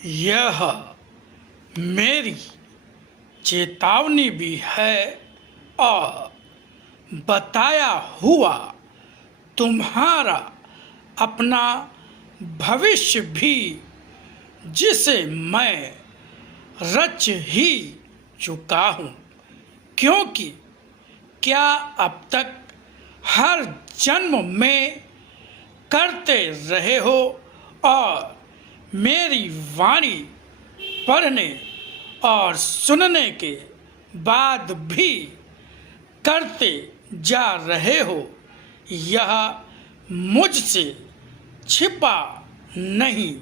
यह मेरी चेतावनी भी है और बताया हुआ तुम्हारा अपना भविष्य भी, जिसे मैं रच ही चुका हूँ। क्योंकि क्या अब तक हर जन्म में करते रहे हो और मेरी वाणी पढ़ने और सुनने के बाद भी करते जा रहे हो। यह मुझसे छिपा नहीं।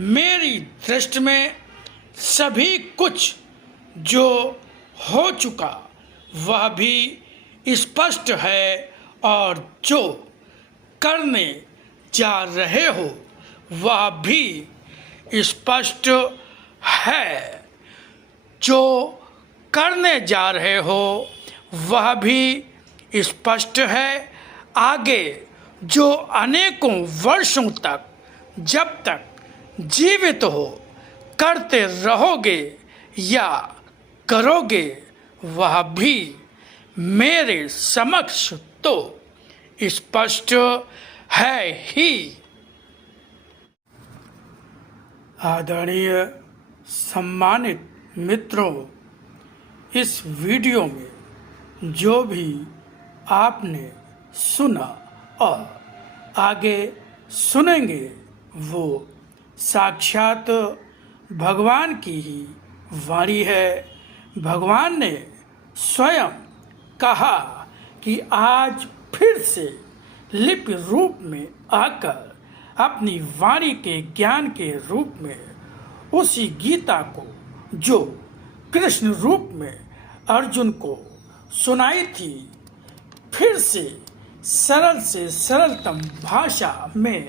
मेरी दृष्टि में सभी कुछ जो हो चुका वह भी स्पष्ट है, और जो करने जा रहे हो वह भी स्पष्ट है। जो करने जा रहे हो वह भी स्पष्ट है। आगे जो अनेकों वर्षों तक, जब तक जीवित हो, करते रहोगे या करोगे, वह भी मेरे समक्ष तो स्पष्ट है ही। आदरणीय सम्मानित मित्रों, इस वीडियो में जो भी आपने सुना और आगे सुनेंगे वो साक्षात भगवान की ही वाणी है। भगवान ने स्वयं कहा कि आज फिर से लिपि रूप में आकर अपनी वाणी के ज्ञान के रूप में उसी गीता को जो कृष्ण रूप में अर्जुन को सुनाई थी, फिर से सरलतम भाषा में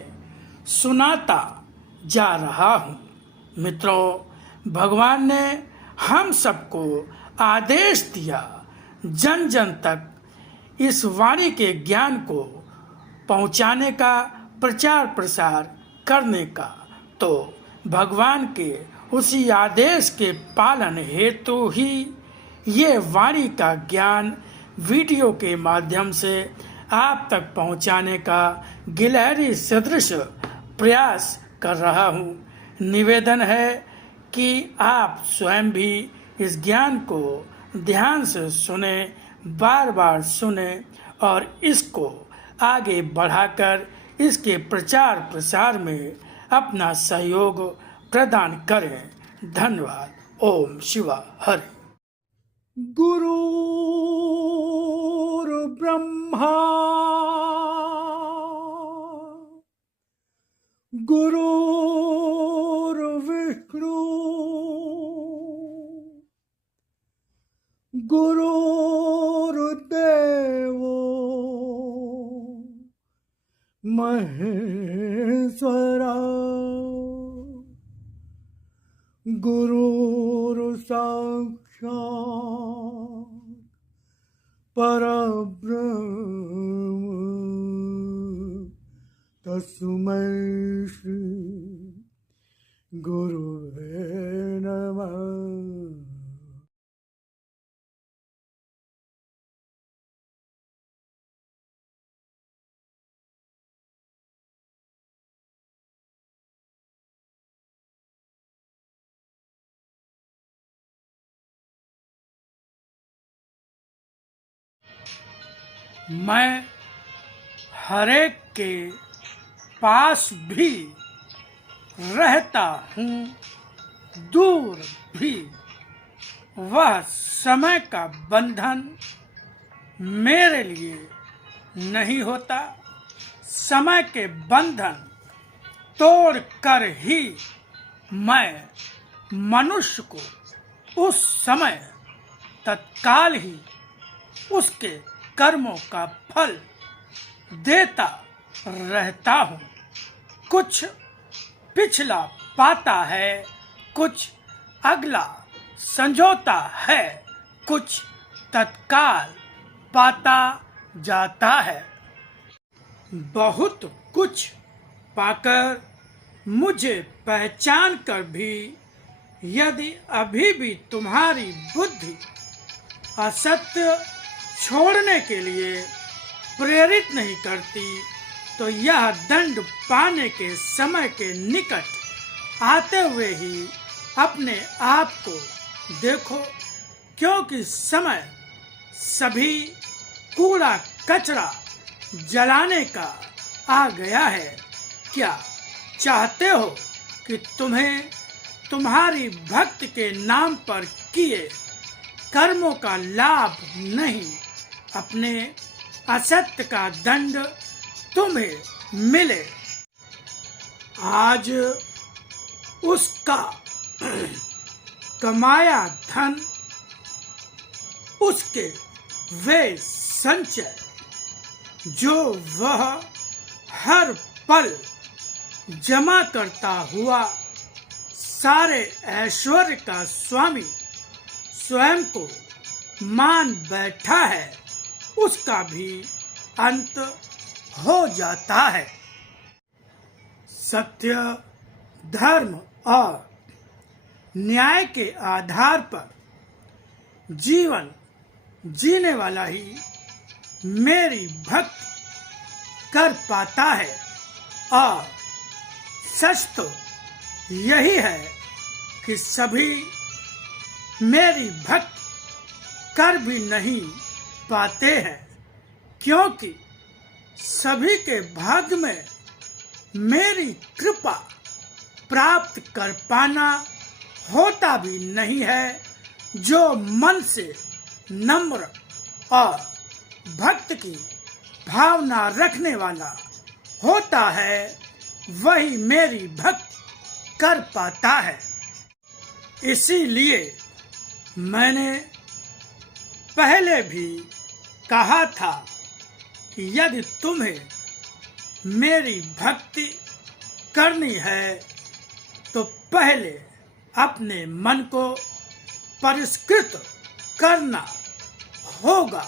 सुनाता जा रहा हूँ। मित्रों, भगवान ने हम सबको आदेश दिया जन जन तक इस वाणी के ज्ञान को पहुँचाने का, प्रचार प्रसार करने का। तो भगवान के उसी आदेश के पालन हेतु ही ये वाणी का ज्ञान वीडियो के माध्यम से आप तक पहुंचाने का गिलहरी सदृश प्रयास कर रहा हूं। निवेदन है कि आप स्वयं भी इस ज्ञान को ध्यान से सुने, बार बार सुने और इसको आगे बढ़ाकर इसके प्रचार प्रसार में अपना सहयोग प्रदान करें। धन्यवाद। ओम शिवा हरि। गुरुर्ब्रह्मा गुरुर्विष्णु गुरुर्देवो महेश्वरा गुरुर्साक्षात् परब्रह्म तस्मै श्री गुरुवे नमः। मैं हरेक के पास भी रहता हूँ, दूर भी। वह समय का बंधन मेरे लिए नहीं होता। समय के बंधन तोड़ कर ही मैं मनुष्य को उस समय तत्काल ही उसके कर्मों का फल देता रहता हूँ। कुछ पिछला पाता है, कुछ अगला संजोता है, कुछ तत्काल पाता जाता है। बहुत कुछ पाकर मुझे पहचान कर भी यदि अभी भी तुम्हारी बुद्धि असत्य छोड़ने के लिए प्रेरित नहीं करती, तो यह दंड पाने के समय के निकट आते हुए ही अपने आप को देखो, क्योंकि समय सभी कूड़ा कचरा जलाने का आ गया है। क्या चाहते हो कि तुम्हें तुम्हारी भक्ति के नाम पर किए कर्मों का लाभ नहीं, अपने असत्य का दंड तुम्हें मिले? आज उसका कमाया धन, उसके वे संचय जो वह हर पल जमा करता हुआ सारे ऐश्वर्य का स्वामी स्वयं को मान बैठा है, उसका भी अंत हो जाता है। सत्य, धर्म और न्याय के आधार पर जीवन जीने वाला ही मेरी भक्ति कर पाता है, और सच तो यही है कि सभी मेरी भक्ति कर भी नहीं पाते हैं, क्योंकि सभी के भाग्य में मेरी कृपा प्राप्त कर पाना होता भी नहीं है। जो मन से नम्र और भक्त की भावना रखने वाला होता है, वही मेरी भक्ति कर पाता है। इसीलिए मैंने पहले भी कहा था कि यदि तुम्हें मेरी भक्ति करनी है तो पहले अपने मन को परिष्कृत करना होगा।